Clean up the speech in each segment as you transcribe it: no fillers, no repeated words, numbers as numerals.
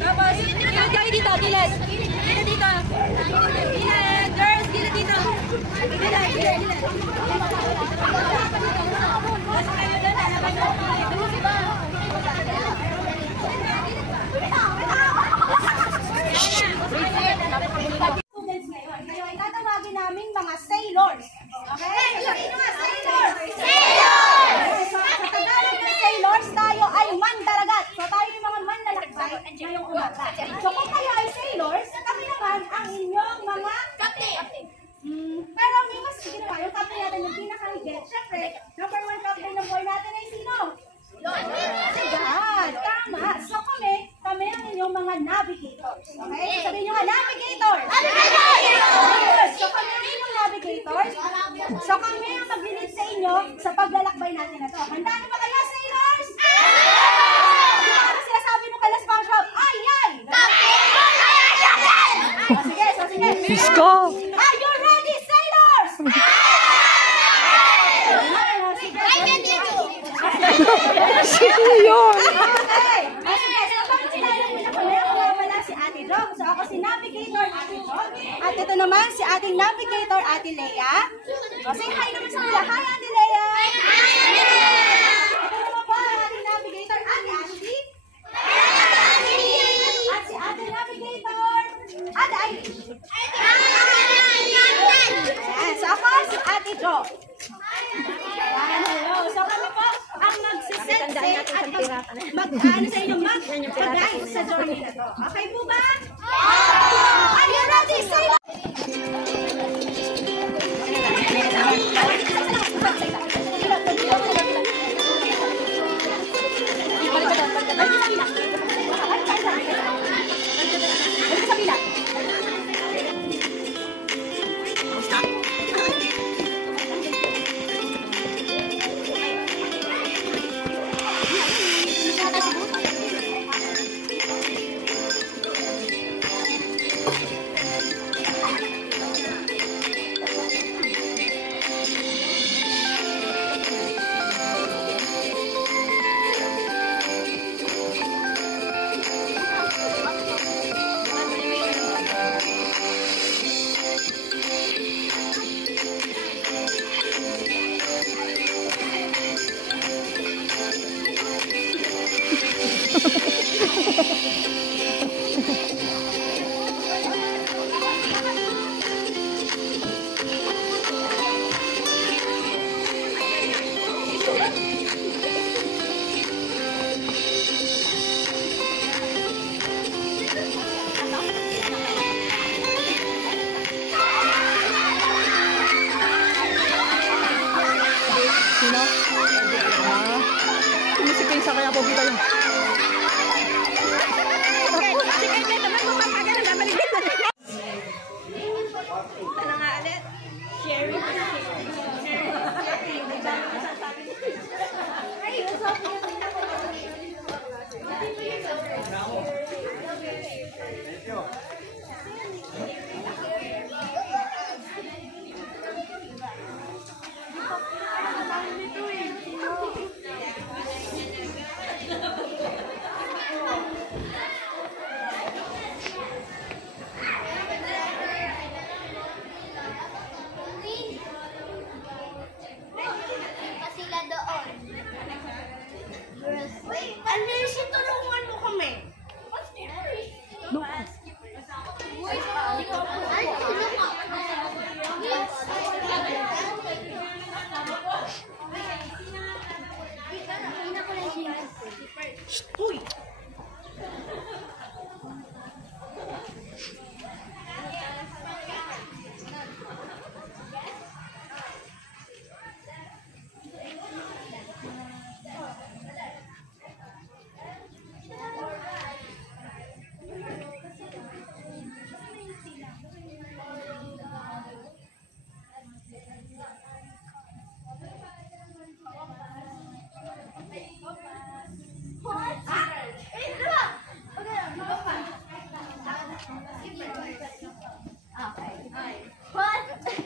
Tapos, gilid kayo dito, gilid. Gilid dito. Gilid, girls, gilid dito. Gilid, gilid. Pasok kayo doon, hanapan nyo. Students ngayon, kayo ay tatawagin namin mga sailors. Okay? Sabihin mga sailors! Sailors! So, sa Tagalog ng sailors, tayo ay mandaragat. So, tayo yung mga manlalakbay ngayong umaga. So, kung kayo ay sailors, kami naman ang inyong mga captain. Pero may mas ginawa, yung captain natin yung pinakahigit. Siyempre, number 1 captain ng buhay natin ay sino? Si God! Tama! So, kami ang inyong mga navigators. Okay? Sabihin nyo nga, navigators! Navigators! So, kami ang inyong navigators. So, kami ang mag-lead sa inyo sa paglalakbay natin na to. Handa na ba kayo, sailors? Ano sinasabi nung kay SpongeBob? Ay! Sige. Cisco! Are you ready, sailors? Sino yun? Okay. Sige, so bakit sinala mo na kami? Ako nga pala si Ate Dog. So ako si Navigator Ate Dog. At ito naman si ating Navigator Ate Lea. So say hi naman sa nila. Hi Ate Lea! Ito naman po ang ating Navigator Ate Ashley. At si ating Navigator Ate Irish. Ayan. So ako si Ate Dog. Hello. So kami po ang magsisense at mag-ano sa inyo, mag-guide sa journey na to. Okay po ba? Are you ready? Say Sumisipinsa kaya po kita yun. Ano nga ulit? Sharing.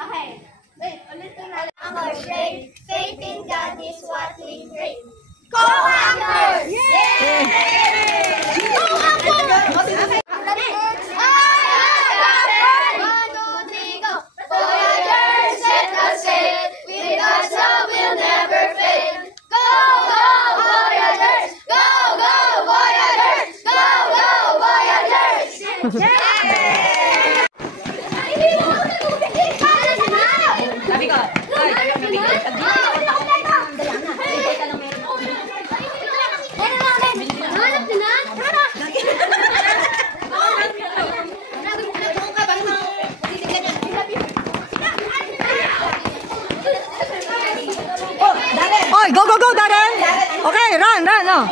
Okay. Wait, ulit na lang. Faith in God. Hackers! Sabi ko, Oy, go, go, go, Darren! Okay, run, run, oh.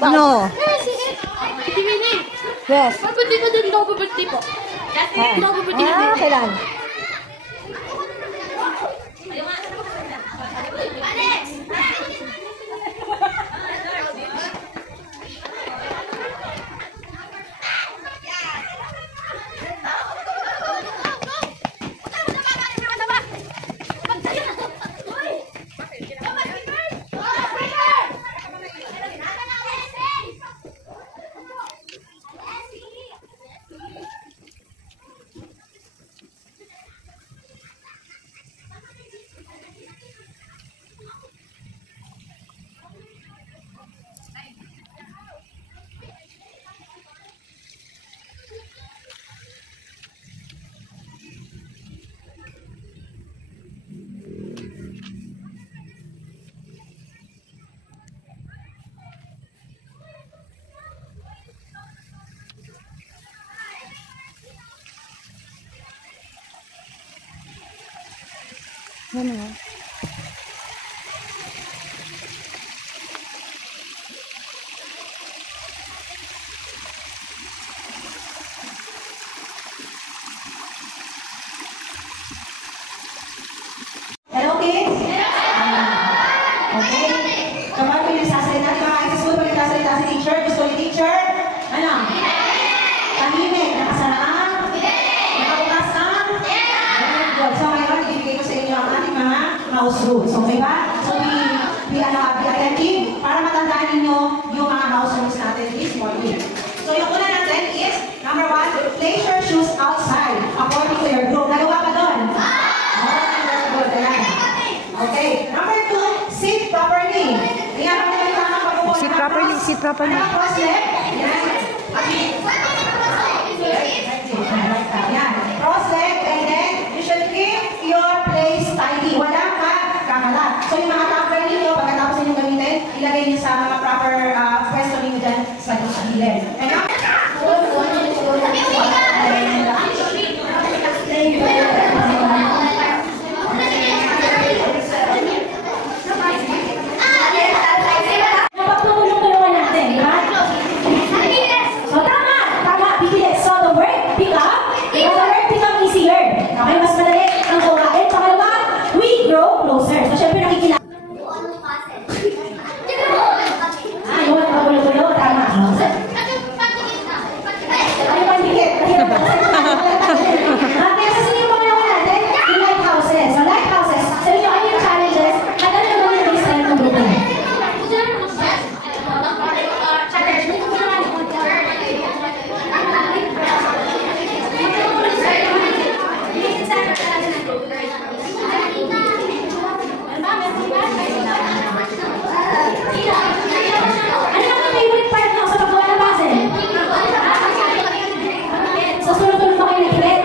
No. Yes. Pwede ko din daw bubulti po. Kailan? Ano? Hello, kids? Okay. Kapag pinagsasalita natin mga kain sa school, pag nagsasalita si teacher, gusto ni teacher, ano? Tahimik, nakasaraan? Nakabukas na? Very good. So ngayon, ibigay ko sa inyo ang ating mga house rules. Okay ba? So be attentive para matandaan ninyo yung mga house rules natin this morning. So yung una natin is, number 1, place your shoes outside according to your group. Nagawa ba doon? Very good. Ayan. Okay. Number 2, sit properly. Ayan, pag nagkakaroon ng pag-upo. Sit properly, sit properly. Cross leg. Ayan. Ayan. Cross leg and then you should keep your place tidy. Wala ka kakalat. So yung mga tupper ninyo, pagkatapos ninyong gamitin, ilagay niyo sa mga proper pwesto ninyo dyan sa gilid. Ayan. Napagtutulong-tulungan natin, di ba? So tama, tama, bibilis. So the word pick up, the word become easier. Okay, mas madali ang kuhain. Pangalawa, we grow closer. So syempre nakikilala. Yung pagtutulo, tama. Ay, pandikit. Okay, so sino yung pangalawa natin? Yung lighthouses. So lighthouses, sa inyo, ano yung challenges? At ano yung mga baseline ng grupo? Ano ang favorite part mo sa paggawa ng puzzle? So, sunod-sunod ba kayo nakilit?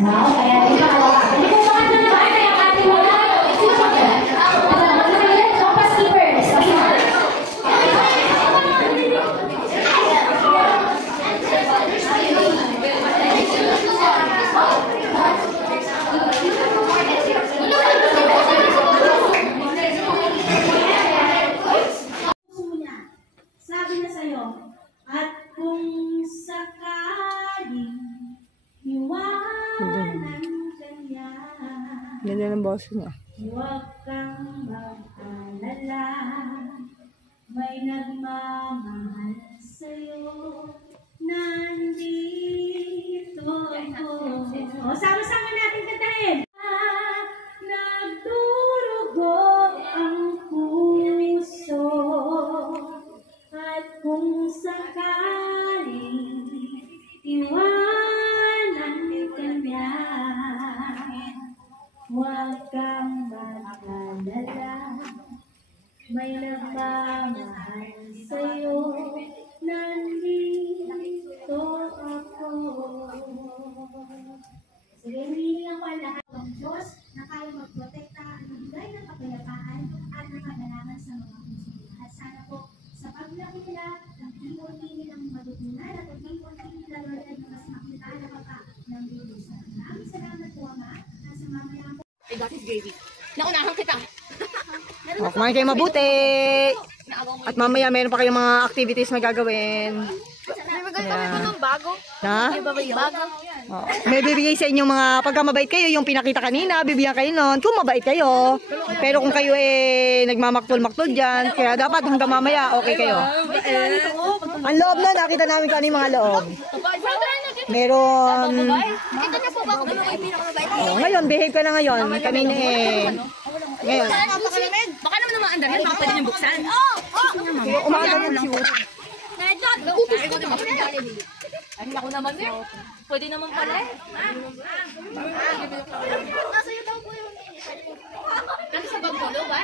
Wow, kaya di ba kawawa? Hindi ko bakit na naman ay ang ating wala. Sino siya ka? Nakilit? Compass keepers. Sabi na sa'yo, at kung sakaling iwanan kanya, Ganda ng boss niya. huwag kang mag-alala, may nagmamahal sa'yo na nagmamahal sa'yo, nandito ako. Sige, hinihingi ako ang lahat ng Diyos na kaya magprotekta at magbigay ng kapayapaan at nakagalaman sa mga puso. At sana po, sa paglaki nila, unti-unti nilang matutunan at unti-unti nila, Lord, ay mas makita na baka ng Diyos. Maraming salamat po, Ama. Nasa mamaya po. Ay, that is gravy. Naunahan kita. O, kumain kayo mabuti. At mamaya meron pa kayong mga activities na gagawin. Anong bago? Na? Bago. Oh, may bibigay sa inyong mga, pagka mabait kayo, yung pinakita kanina, bibigyan kayo nun. Kung mabait kayo. Pero kung kayo nagmamaktol-maktol dyan, kaya dapat hanggang mamaya, okay kayo. Ang loob na, nakita namin kung ano yung mga loob. Meron. Ito na po ba kung ano yung pinakamabait? Oh, ngayon, behave ka na ngayon. Kami na ngayon. Baka naman umaandar yan, baka pwede niyong buksan. Umaga yan siguro. Utos ko naman. Ay, ako naman eh. Pwede naman pala eh. Nasa'yo daw po yung ano sa bag mo, no ba?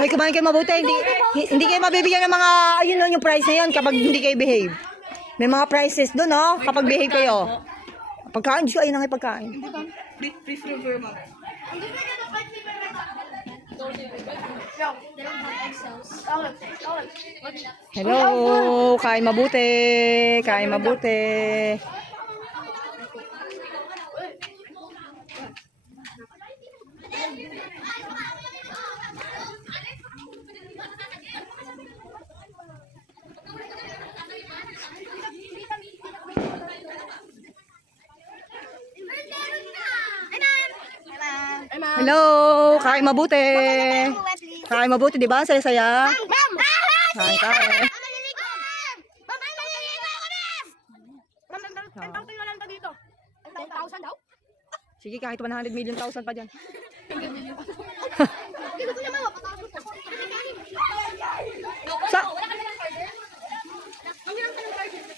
May kumain kayo mabuti. Hindi kayo mabibigyan ng mga, ayun no, yung price na yun kapag hindi kayo behave. May mga prices doon, no? Kapag behave kayo. Pagkain, Diyos ko, ayun ang pagkain. Hello, kain mabuti. Kain mabuti. Hello, kain mabuti. Kain mabuti, di ba? Saya-saya. Kain kain. Sige, kahit 100 million thousand pa dyan.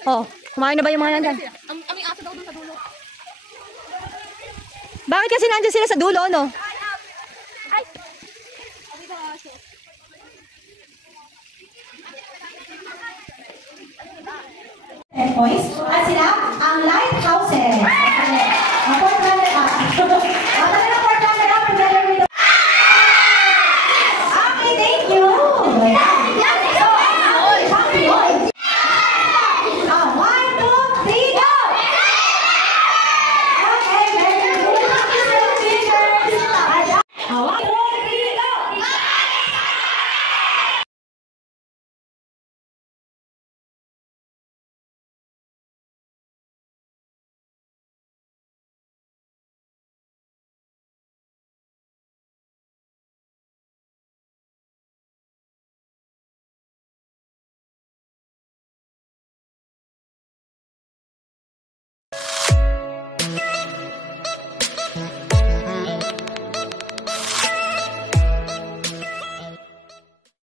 Oh, kumain na ba yung mga nandyan? Ang aso daw doon sa dulo. Bakit kasi nandyan sila sa dulo, no? Ay! Boys, at sila ang lighthouses.